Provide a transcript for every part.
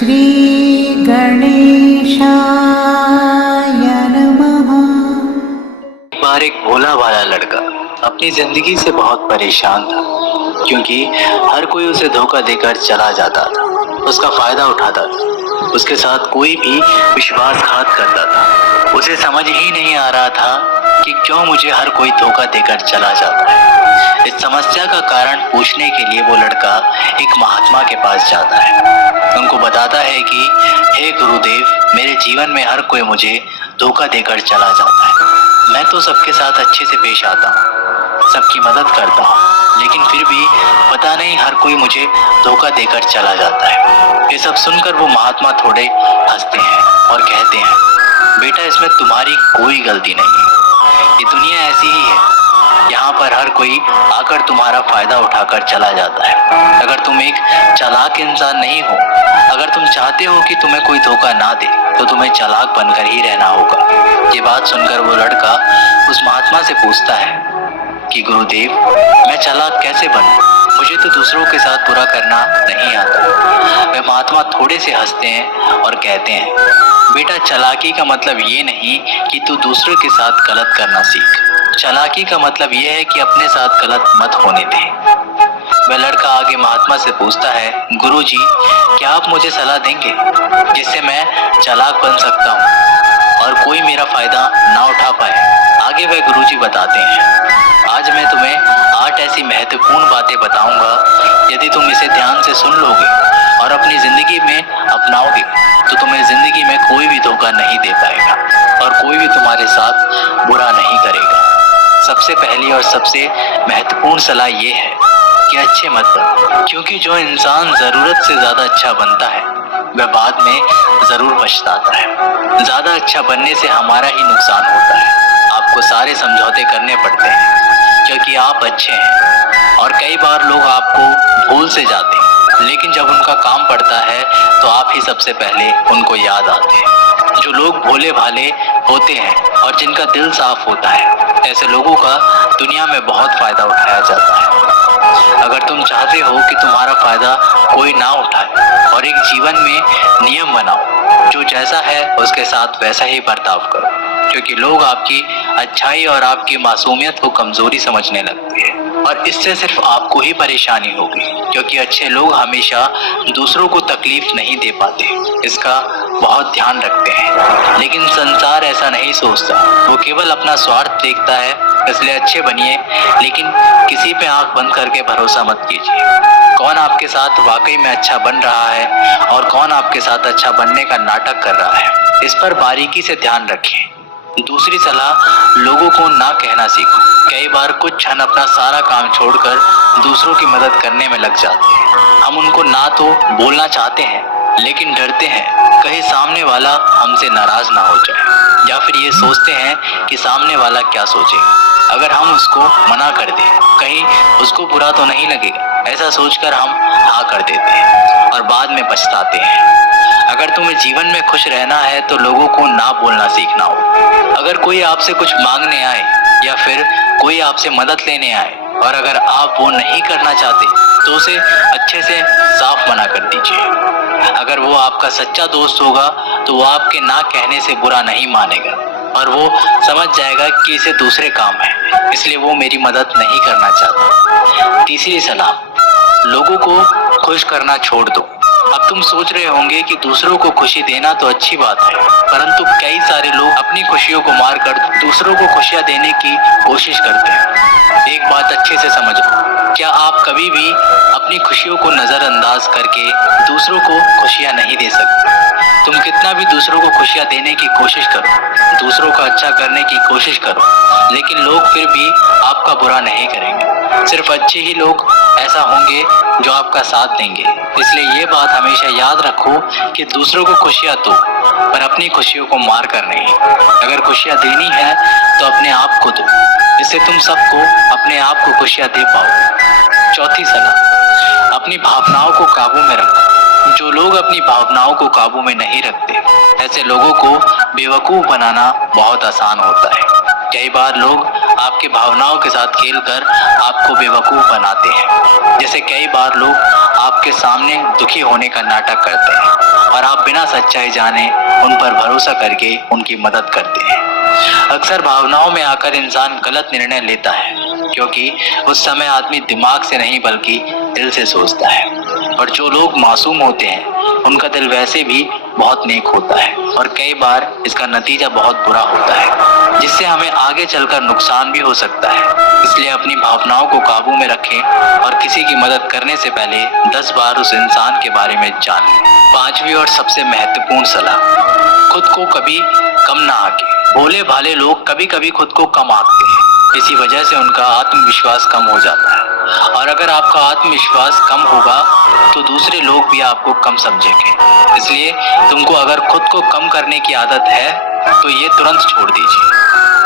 श्री गणेशाय नमः। एक बार एक भोला भाला लड़का अपनी जिंदगी से बहुत परेशान था, क्योंकि हर कोई उसे धोखा देकर चला जाता था, उसका फायदा उठाता था, उसके साथ कोई भी विश्वासघात करता था। उसे समझ ही नहीं आ रहा था कि क्यों मुझे हर कोई धोखा देकर चला जाता है। इस समस्या का कारण पूछने के लिए वो लड़का एक महात्मा के पास जाता है। उनको बताता है कि हे गुरुदेव, मेरे जीवन में हर कोई मुझे धोखा देकर चला जाता है। मैं तो सबके साथ अच्छे से पेश आता हूँ, सबकी मदद करता हूँ, लेकिन फिर भी पता नहीं हर कोई मुझे धोखा देकर चला जाता है। ये सब सुनकर वो महात्मा थोड़े हंसते हैं और कहते हैं, बेटा, इसमें तुम्हारी कोई गलती नहीं है। ये दुनिया ऐसी ही है, यहाँ पर हर कोई आकर तुम्हारा फायदा उठाकर चला जाता है। अगर तुम एक चालाक इंसान नहीं हो, अगर तुम चाहते हो कि तुम्हें कोई धोखा ना दे, तो तुम्हें चालाक बनकर ही रहना होगा। ये बात सुनकर वो लड़का उस महात्मा से पूछता है कि गुरुदेव, मैं चालाक कैसे बनूं? मुझे तो दूसरों के साथ बुरा करना नहीं आता। वे महात्मा थोड़े से हंसते हैं और कहते हैं, बेटा, चालाकी का मतलब ये नहीं कि तू दूसरों के साथ गलत करना सीख। चालाकी का मतलब ये है कि अपने साथ गलत मत होने दे। वह लड़का आगे महात्मा से पूछता है, गुरुजी, क्या आप मुझे सलाह देंगे जिससे मैं चालाक बन सकता हूँ और कोई मेरा फायदा ना उठा पाए? आगे वह गुरुजी बताते हैं, आज मैं तुम्हें 8 ऐसी महत्वपूर्ण बातें बताऊंगा। यदि तुम इसे ध्यान से सुन लोगे और अपनी जिंदगी में अपनाओगे, तो तुम्हें जिंदगी में कोई भी धोखा नहीं दे पाएगा और कोई भी तुम्हारे साथ बुरा नहीं करेगा। सबसे पहली और सबसे महत्वपूर्ण सलाह ये है कि अच्छे मत बनो, क्योंकि जो इंसान जरूरत से ज्यादा अच्छा बनता है वह बाद में जरूर पछताता है। ज्यादा अच्छा बनने से हमारा ही नुकसान होता है। आपको सारे समझौते करने पड़ते हैं क्योंकि आप अच्छे हैं, और कई बार लोग आपको भूल से जाते हैं, लेकिन जब उनका काम पड़ता है तो आप ही सबसे पहले उनको याद आते हैं। जो लोग भोले भाले होते हैं और जिनका दिल साफ होता है, ऐसे लोगों का दुनिया में बहुत फायदा उठाया जाता है। अगर तुम चाहते हो कि तुम्हारा फायदा कोई ना उठाए और एक जीवन में नियम बनाओ, जो जैसा है उसके साथ वैसा ही बर्ताव करो, क्योंकि लोग आपकी अच्छाई और आपकी मासूमियत को कमजोरी समझने लगते हैं, और इससे सिर्फ आपको ही परेशानी होगी, क्योंकि अच्छे लोग हमेशा दूसरों को तकलीफ नहीं दे पाते। इसका बहुत ध्यान रखते हैं, लेकिन संसार ऐसा नहीं सोचता, वो केवल अपना स्वार्थ देखता है। इसलिए अच्छे बनिए, लेकिन किसी पे आंख बंद करके भरोसा मत कीजिए। कौन आपके साथ वाकई में अच्छा बन रहा है और कौन आपके साथ अच्छा बनने का नाटक कर रहा है, इस पर बारीकी से ध्यान रखें। दूसरी सलाह, लोगों को ना कहना सीखो। कई बार कुछ क्षण अपना सारा काम छोड़कर दूसरों की मदद करने में लग जाते हैं। हम उनको ना तो बोलना चाहते हैं, लेकिन डरते हैं कहीं सामने वाला हमसे नाराज ना हो जाए, या फिर ये सोचते हैं कि सामने वाला क्या सोचेगा अगर हम उसको मना कर दें, कहीं उसको बुरा तो नहीं लगेगा। ऐसा सोचकर हम हाँ कर देते हैं और बाद में पछताते हैं। अगर तुम्हें जीवन में खुश रहना है तो लोगों को ना बोलना सीखना हो। अगर कोई आपसे कुछ मांगने आए या फिर कोई आपसे मदद लेने आए और अगर आप वो नहीं करना चाहते, तो उसे अच्छे से साफ मना कर दीजिए। अगर वो आपका सच्चा दोस्त होगा तो वो आपके ना कहने से बुरा नहीं मानेगा और वो समझ जाएगा कि इसे दूसरे काम है, इसलिए वो मेरी मदद नहीं करना चाहता। तीसरी सलाह, लोगों को खुश करना छोड़ दो। अब तुम सोच रहे होंगे कि दूसरों को खुशी देना तो अच्छी बात है, परंतु कई सारे लोग अपनी खुशियों को मारकर दूसरों को खुशियां देने की कोशिश करते हैं। एक बात अच्छे से समझो, क्या आप कभी भी अपनी खुशियों को नजरअंदाज करके दूसरों को खुशियां नहीं दे सकते। तुम कितना भी दूसरों को खुशियां देने की कोशिश करो, दूसरों का अच्छा करने की कोशिश करो, लेकिन लोग फिर भी आपका बुरा नहीं करेंगे। सिर्फ अच्छे ही लोग ऐसा होंगे जो आपका साथ देंगे। इसलिए ये बात हमेशा याद रखो कि दूसरों को खुशियां दो, पर अपनी खुशियों को मार कर नहीं। अगर खुशियां देनी है तो अपने आप को दो, इससे तुम सबको अपने आप को खुशियां दे पाओगे। चौथी सलाह, अपनी भावनाओं को काबू में रखो। जो लोग अपनी भावनाओं को काबू में नहीं रखते, ऐसे लोगों को बेवकूफ बनाना बहुत आसान होता है। कई बार लोग आपके भावनाओं के साथ खेलकर आपको बेवकूफ बनाते हैं। जैसे कई बार लोग आपके आपके सामने दुखी होने का नाटक करते हैं और आप बिना सच्चाई जाने उन पर भरोसा करके उनकी मदद करते हैं। अक्सर भावनाओं में आकर इंसान गलत निर्णय लेता है, क्योंकि उस समय आदमी दिमाग से नहीं बल्कि दिल से सोचता है। और जो लोग मासूम होते हैं उनका दिल वैसे भी बहुत नेक होता है और कई बार इसका नतीजा बहुत बुरा होता है, जिससे हमें आगे चलकर नुकसान भी हो सकता है। इसलिए अपनी भावनाओं को काबू में रखें और किसी की मदद करने से पहले 10 बार उस इंसान के बारे में जान लें। 5वीं और सबसे महत्वपूर्ण सलाह, खुद को कभी कम ना आंके। भोले भाले लोग कभी कभी खुद को कम आंकते हैं, इसी वजह से उनका आत्मविश्वास कम हो जाता है। और अगर आपका आत्मविश्वास कम होगा तो दूसरे लोग भी आपको कम समझेंगे। इसलिए तुमको अगर खुद को कम करने की आदत है तो ये तुरंत छोड़ दीजिए।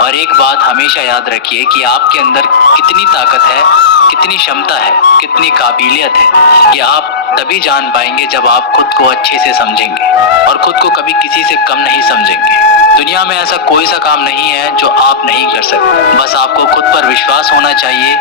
और एक बात हमेशा याद रखिए कि आपके अंदर कितनी ताकत है, कितनी क्षमता है, कितनी काबिलियत है, ये आप तभी जान पाएंगे जब आप खुद को अच्छे से समझेंगे और खुद को कभी किसी से कम नहीं समझेंगे। दुनिया में ऐसा कोई सा काम नहीं है जो आप नहीं कर सकते, बस आपको खुद पर विश्वास होना चाहिए।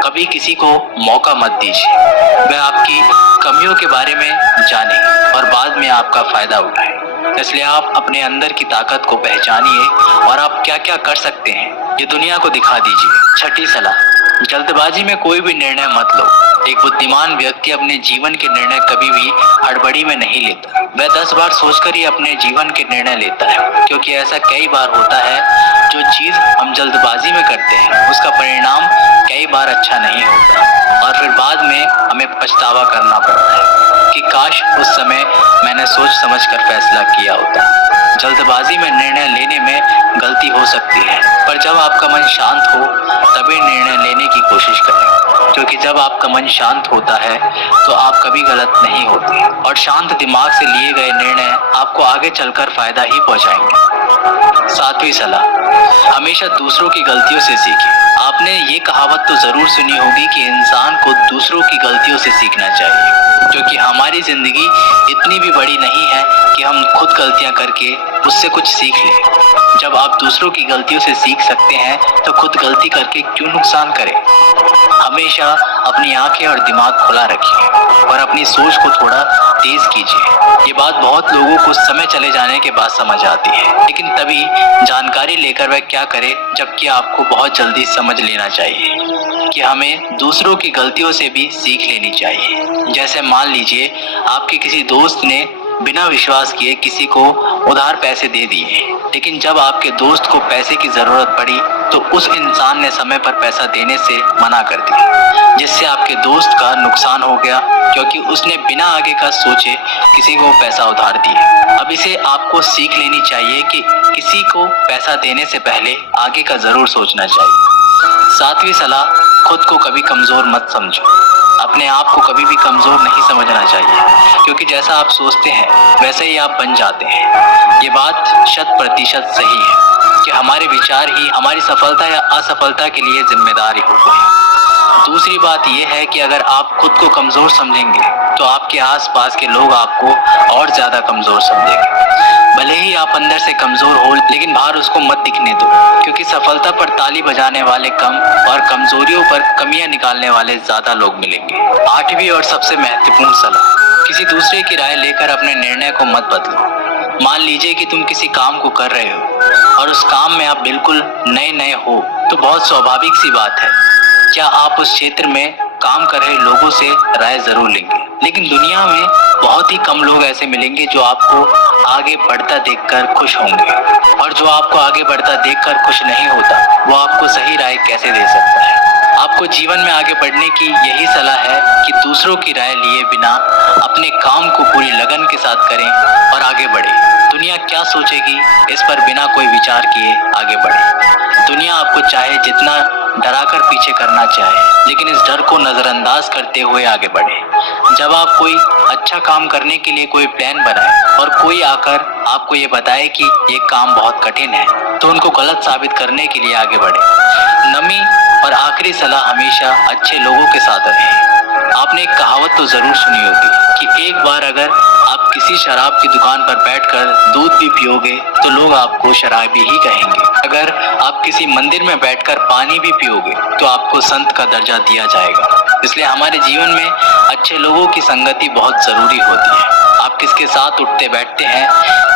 कभी किसी को मौका मत दीजिए वह आपकी कमियों के बारे में जाने और बाद में आपका फायदा उठाए। इसलिए आप अपने अंदर की ताकत को पहचानिए और आप क्या क्या कर सकते हैं ये दुनिया को दिखा दीजिए। 6ठी सलाह, जल्दबाजी में कोई भी निर्णय मत लो। एक बुद्धिमान व्यक्ति अपने जीवन के निर्णय कभी भी हड़बड़ी में नहीं लेता, वह 10 बार सोचकर ही अपने जीवन के निर्णय लेता है, क्योंकि ऐसा कई बार होता है जो चीज हम जल्दबाजी में करते हैं उसका परिणाम कई बार अच्छा नहीं होता और फिर बाद में हमें पछतावा करना पड़ता है कि काश उस समय मैंने सोच समझकर फैसला किया होता। जल्दबाजी में निर्णय लेने में गलती हो सकती है, पर जब आपका मन शांत हो तभी निर्णय लेने की कोशिश करें, क्योंकि जब आपका मन शांत होता है तो आप कभी गलत नहीं होते और शांत दिमाग से लिए गए निर्णय आपको आगे चलकर फायदा ही पहुंचाएंगे। 7वीं सलाह, हमेशा दूसरों की गलतियों से सीखें। आपने ये कहावत तो जरूर सुनी होगी कि इंसान को दूसरों की गलतियों से सीखना चाहिए, क्योंकि हमारी जिंदगी इतनी भी बड़ी नहीं है कि हम खुद गलतियां करके उससे कुछ सीख लें। जब आप दूसरों की गलतियों से सीख सकते हैं तो खुद गलती करके क्यों नुकसान करें। हमेशा अपनी आंखें और दिमाग खुला रखिए और अपनी सोच को थोड़ा तेज कीजिए। ये बात बहुत लोगों को समय चले जाने के बाद समझ आती है, लेकिन तभी जानकारी लेकर वह क्या करे, जबकि आपको बहुत जल्दी समझ लेना चाहिए कि हमें दूसरों की गलतियों से भी सीख लेनी चाहिए। जैसे मान लीजिए आपके किसी दोस्त ने बिना विश्वास किए किसी को उधार पैसे दे दिए, लेकिन जब आपके दोस्त को पैसे की जरूरत पड़ी तो उस इंसान ने समय पर पैसा देने से मना कर दिया, जिससे आपके दोस्त का नुकसान हो गया, क्योंकि उसने बिना आगे का सोचे किसी को पैसा उधार दिया। अब इसे आपको सीख लेनी चाहिए कि किसी को पैसा देने से पहले आगे का जरूर सोचना चाहिए। 7वीं सलाह, खुद को कभी कमजोर मत समझो। अपने आप को कभी भी कमजोर नहीं समझना चाहिए, क्योंकि जैसा आप सोचते हैं वैसे ही आप बन जाते हैं। ये बात 100% सही है कि हमारे विचार ही हमारी सफलता या असफलता के लिए जिम्मेदार होते हैं। दूसरी बात यह है कि अगर आप खुद को कमजोर समझेंगे तो आपके आसपास के लोग आपको और ज्यादा कमजोर समझेंगे। भले ही आप अंदर से कमजोर हो, लेकिन बाहर उसको मत दिखने दो, क्योंकि सफलता पर ताली बजाने वाले कम और कमजोरियों पर कमियां निकालने वाले ज्यादा लोग मिलेंगे। 8वीं और सबसे महत्वपूर्ण सलाह, किसी दूसरे की राय लेकर अपने निर्णय को मत बदलो। मान लीजिए कि तुम किसी काम को कर रहे हो और उस काम में आप बिल्कुल नए हो, तो बहुत स्वाभाविक सी बात है क्या आप उस क्षेत्र में काम कर रहे लोगों से राय जरूर लेंगे, लेकिन दुनिया में बहुत ही कम लोग ऐसे मिलेंगे जो आपको आगे बढ़ता देखकर खुश होंगे, और जो आपको आगे बढ़ता देखकर खुश नहीं होता वो आपको सही राय कैसे दे सकता है। आपको जीवन में आगे बढ़ने की यही सलाह है कि दूसरों की राय लिए बिना अपने काम को पूरी लगन के साथ करें और आगे बढ़े। दुनिया क्या सोचेगी इस पर बिना कोई विचार किए आगे बढ़े। दुनिया आपको चाहे जितना डराकर पीछे करना चाहे, लेकिन इस डर को नजरअंदाज करते हुए आगे बढ़े। जब आप कोई अच्छा काम करने के लिए कोई प्लान बनाए और कोई आकर आपको ये बताए कि ये काम बहुत कठिन है, तो उनको गलत साबित करने के लिए आगे बढ़े। नवी और आखिरी सलाह, हमेशा अच्छे लोगों के साथ रहें। आपने एक कहावत तो जरूर सुनी होगी कि एक बार अगर आप किसी शराब की दुकान पर बैठकर दूध भी पियोगे तो लोग आपको शराबी ही कहेंगे। अगर आप किसी मंदिर में बैठकर पानी भी पियोगे तो आपको संत का दर्जा दिया जाएगा। इसलिए हमारे जीवन में अच्छे लोगों की संगति बहुत जरूरी होती है। आप किसके साथ उठते बैठते हैं,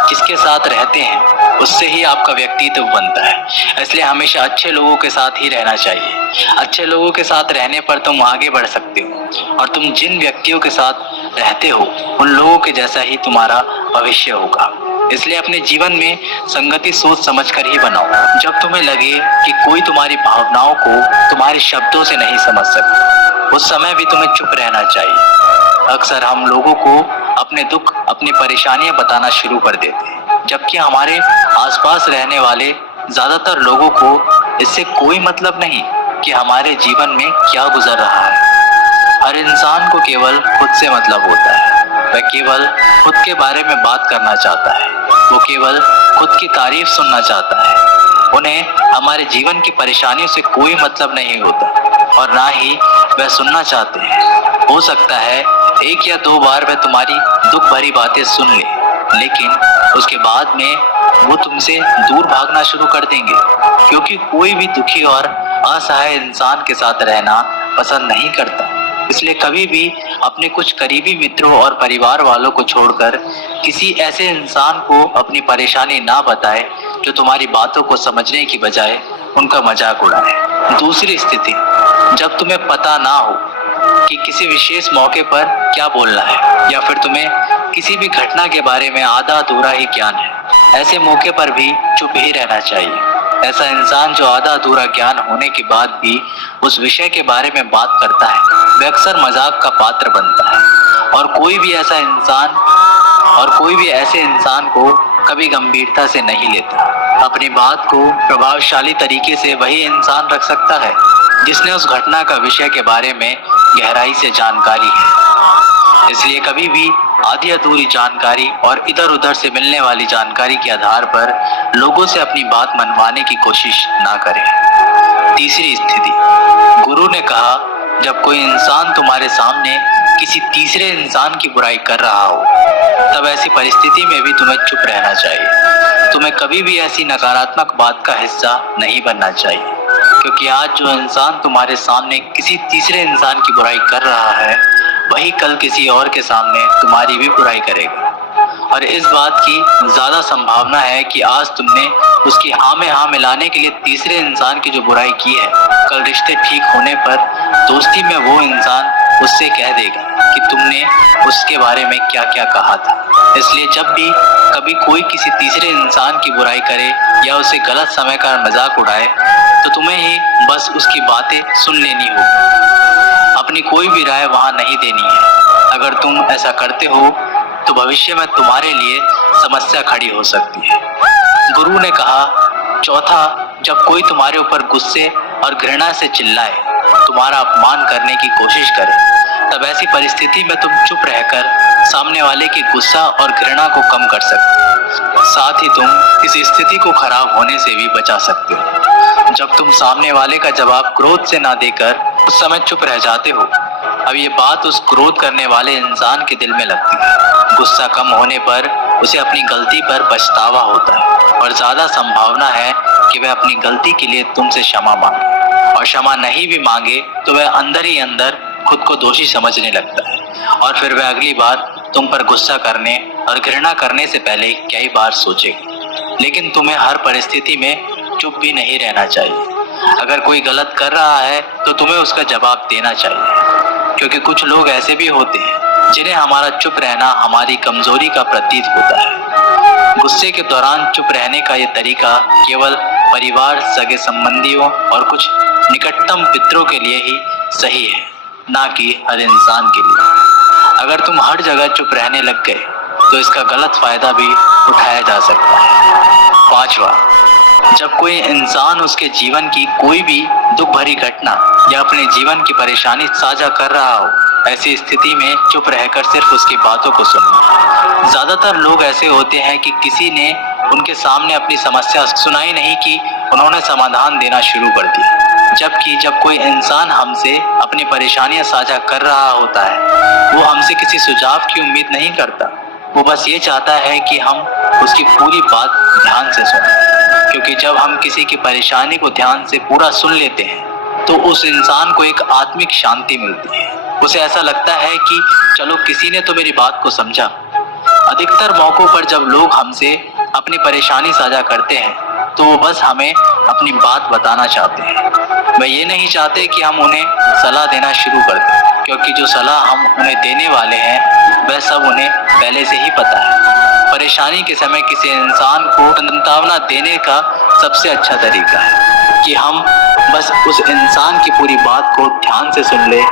किसके साथ रहते हैं, उससे ही आपका व्यक्तित्व बनता है। इसलिए हमेशा अच्छे लोगों के साथ ही रहना चाहिए। अच्छे लोगों के साथ रहने पर तुम आगे बढ़ सकते हो और तुम जिन व्यक्तियों के साथ रहते हो उन लोगों के जैसा ही तुम्हारा भविष्य होगा। इसलिए अपने जीवन में संगति सोच समझकर ही बनाओ। जब तुम्हें लगे कि कोई तुम्हारी भावनाओं को तुम्हारे शब्दों से नहीं समझ सकता, उस समय भी तुम्हें चुप रहना चाहिए। अक्सर हम लोगों को अपने दुख, अपनी परेशानियां बताना शुरू कर देते हैं, जबकि हमारे आसपास रहने वाले ज्यादातर लोगों को इससे कोई मतलब नहीं कि हमारे जीवन में क्या गुजर रहा है। हर इंसान को केवल खुद से मतलब होता है। वह केवल खुद के बारे में बात करना चाहता है। वो केवल खुद की तारीफ सुनना चाहता है। उन्हें हमारे जीवन की परेशानियों से कोई मतलब नहीं होता और ना ही वह सुनना चाहते हैं। हो सकता है 1 या 2 बार वह तुम्हारी दुख भरी बातें सुन ले, लेकिन उसके बाद में वो तुमसे दूर भागना शुरू कर देंगे, क्योंकि कोई भी दुखी और असहाय इंसान के साथ रहना पसंद नहीं करता। इसलिए कभी भी अपने कुछ करीबी मित्रों और परिवार वालों को छोड़कर किसी ऐसे इंसान को अपनी परेशानी ना बताए जो तुम्हारी बातों को समझने की बजाय उनका मजाक उड़ाए। दूसरी स्थिति, जब तुम्हें पता ना हो कि किसी विशेष मौके पर क्या बोलना है या फिर तुम्हें किसी भी घटना के बारे में आधा अधूरा ही ज्ञान है, ऐसे मौके पर भी चुप ही रहना चाहिए। ऐसा इंसान जो आधा अधूरा ज्ञान होने के बाद भी उस विषय के बारे में बात करता है, वह अक्सर मजाक का पात्र बनता है और कोई भी ऐसे इंसान को कभी गंभीरता से नहीं लेता। अपनी बात को प्रभावशाली तरीके से वही इंसान रख सकता है जिसने उस घटना का विषय के बारे में गहराई से जानकारी है। इसलिए कभी भी आधी अधूरी जानकारी और इधर उधर से मिलने वाली जानकारी के आधार पर लोगों से अपनी बात मनवाने की कोशिश ना करें। तीसरी स्थिति, गुरु ने कहा, जब कोई इंसान तुम्हारे सामने किसी तीसरे इंसान की बुराई कर रहा हो, तब ऐसी परिस्थिति में भी तुम्हें चुप रहना चाहिए। तुम्हें कभी भी ऐसी नकारात्मक बात का हिस्सा नहीं बनना चाहिए, क्योंकि आज जो इंसान तुम्हारे सामने किसी तीसरे इंसान की बुराई कर रहा है, वही कल किसी और के सामने तुम्हारी भी बुराई करेगा। और इस बात की ज्यादा संभावना है कि आज तुमने उसकी हाँ में हाँ मिलाने के लिए तीसरे इंसान की जो बुराई की है, कल रिश्ते ठीक होने पर दोस्ती में वो इंसान उससे कह देगा कि तुमने उसके बारे में क्या क्या कहा था। इसलिए जब भी कभी कोई किसी तीसरे इंसान की बुराई करे या उसे गलत समय का मजाक उड़ाए, तो तुम्हें ही बस उसकी बातें सुन लेनी होगी। अपनी कोई भी राय वहां नहीं देनी है। अगर तुम ऐसा करते हो तो भविष्य में तुम्हारे लिए समस्या खड़ी हो सकती है। गुरु ने कहा, चौथा, जब कोई तुम्हारे ऊपर गुस्से और घृणा से चिल्लाए, तुम्हारा अपमान करने की कोशिश करे, तब ऐसी परिस्थिति में तुम चुप रहकर सामने वाले की गुस्सा और घृणा को कम कर सकते हो। साथ ही तुम इस स्थिति को खराब होने से भी बचा सकते हो। जब तुम सामने वाले का जवाब क्रोध से ना देकर उस समय चुप रह जाते हो, अब ये बात उस क्रोध करने वाले इंसान के दिल में लगती है। गुस्सा कम होने पर उसे अपनी गलती पर पछतावा होता है और ज्यादा संभावना है कि वह अपनी गलती के लिए तुमसे क्षमा मांगे, और क्षमा नहीं भी मांगे तो वह अंदर ही अंदर खुद को दोषी समझने लगता है और फिर वह अगली बार तुम पर गुस्सा करने और घृणा करने से पहले कई बार सोचेगी। लेकिन तुम्हें हर परिस्थिति में चुप भी नहीं रहना चाहिए। अगर कोई गलत कर रहा है तो तुम्हें उसका जवाब देना चाहिए, क्योंकि कुछ लोग ऐसे भी होते हैं जिन्हें हमारा चुप रहना हमारी कमजोरी का प्रतीक होता है। गुस्से के दौरान चुप रहने का ये तरीका केवल परिवार, सगे संबंधियों और कुछ निकटतम मित्रों के लिए ही सही है, ना कि हर इंसान के लिए। अगर तुम हर जगह चुप रहने लग गए तो इसका गलत फायदा भी उठाया जा सकता है। पांचवा, जब कोई इंसान उसके जीवन की कोई भी दुख भरी घटना या अपने जीवन की परेशानी साझा कर रहा हो, ऐसी स्थिति में चुप रहकर सिर्फ उसकी बातों को सुनना। ज्यादातर लोग ऐसे होते हैं कि किसी ने उनके सामने अपनी समस्या सुनाई नहीं कि उन्होंने समाधान देना शुरू कर दिया। जबकि जब कोई इंसान हमसे अपनी परेशानियां साझा कर रहा होता है, वो हमसे किसी सुझाव की उम्मीद नहीं करता। वो बस ये चाहता है कि हम उसकी पूरी बात ध्यान से सुनें, क्योंकि जब हम किसी की परेशानी को ध्यान से पूरा सुन लेते हैं तो उस इंसान को एक आत्मिक शांति मिलती है। उसे ऐसा लगता है कि चलो किसी ने तो मेरी बात को समझा। अधिकतर मौकों पर जब लोग हमसे अपनी परेशानी साझा करते हैं तो वो बस हमें अपनी बात बताना चाहते हैं। वे ये नहीं चाहते कि हम उन्हें सलाह देना शुरू कर दें, क्योंकि जो सलाह हम उन्हें देने वाले हैं वह सब उन्हें पहले से ही पता है। परेशानी के समय किसी इंसान को सांत्वना देने का सबसे अच्छा तरीका है कि हम बस उस इंसान की पूरी बात को ध्यान से सुन ले।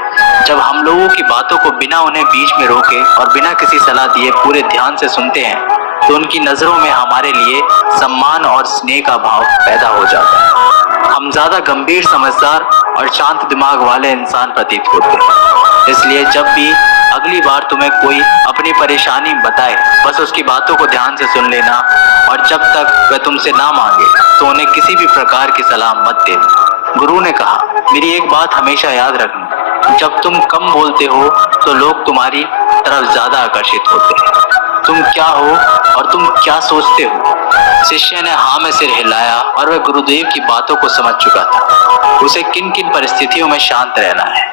जब हम लोगों की बातों को बिना उन्हें बीच में रोके और बिना किसी सलाह दिए पूरे ध्यान से सुनते हैं तो उनकी नज़रों में हमारे लिए सम्मान और स्नेह का भाव पैदा हो जाता है। हम ज़्यादा गंभीर, समझदार और शांत दिमाग वाले इंसान प्रतीत होते हैं। इसलिए जब भी अगली बार तुम्हें कोई अपनी परेशानी बताए, बस उसकी बातों को ध्यान से सुन लेना और जब तक वह तुमसे ना मांगे तो उन्हें किसी भी प्रकार की सलाह मत देना। गुरु ने कहा, मेरी एक बात हमेशा याद रखना, जब तुम कम बोलते हो तो लोग तुम्हारी तरफ ज्यादा आकर्षित होते हैं। तुम क्या हो और तुम क्या सोचते हो? शिष्य ने हाँ में सिर हिलाया और वह गुरुदेव की बातों को समझ चुका था। उसे किन किन परिस्थितियों में शांत रहना है।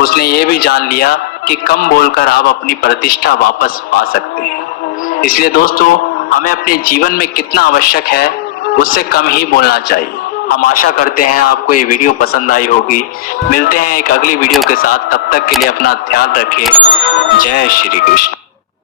उसने ये भी जान लिया कि कम बोलकर आप अपनी प्रतिष्ठा वापस पा सकते हैं। इसलिए दोस्तों, हमें अपने जीवन में कितना आवश्यक है उससे कम ही बोलना चाहिए। हम आशा करते हैं आपको ये वीडियो पसंद आई होगी। मिलते हैं एक अगली वीडियो के साथ, तब तक के लिए अपना ध्यान रखें। जय श्री कृष्ण।